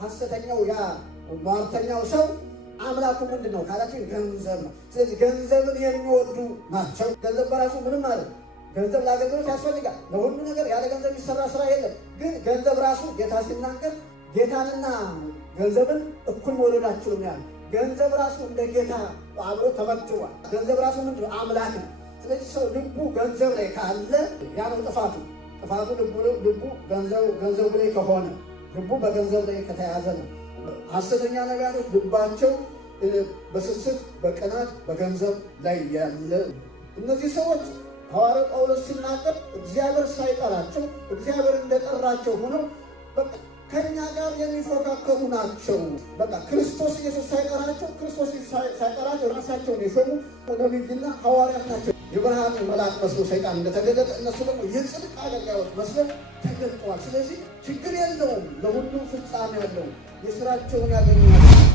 ሐሰተኛው ያ ሟርተኛው ሰው አምላኩ ምንድነው ካላችሁ ገንዘብ ነው። ስለዚህ ገንዘብን የሚወዱ ናቸው። ገንዘብ በራሱ ምንም ማለት ገንዘብ ለአገልግሎት ያስፈልጋል። ለሁሉ ነገር ያለ ገንዘብ የሚሰራ ስራ የለም። ግን ገንዘብ ራሱ ጌታ ሲናገር ጌታንና ገንዘብን እኩል መውደድ አትችሉም ያለ ገንዘብ ራሱ እንደ ጌታ አብሮ ተመጥቷል። ገንዘብ ራሱ ምንድነው አምላክ ነው። ስለዚህ ሰው ልቡ ገንዘብ ላይ ካለ ያ ነው ጥፋቱ። ልቡ ገንዘቡ ላይ ከሆነ ልቡ በገንዘብ ላይ ከተያዘ ነው። ሐሰተኛ ነቢያቶች ልባቸው በስስት በቅናት በገንዘብ ላይ ያለ እነዚህ ሰዎች ሐዋርያው ጳውሎስ ሲናገር እግዚአብሔር ሳይጠራቸው እግዚአብሔር እንደጠራቸው ሆነው በቃ ከኛ ጋር የሚፎካከሩ ናቸው። በቃ ክርስቶስ ኢየሱስ ሳይጠራቸው ራሳቸውን የሾሙ ነቢይና ሐዋርያት ናቸው። የብርሃን መልአክ መስሎ ሰይጣን እንደተገለጠ እነሱ ደግሞ የጽድቅ አገልጋዮች መስለው ተገልጠዋል። ስለዚህ ችግር የለውም፣ ለሁሉም ፍጻሜ ያለው የሥራቸውን ያገኛሉ።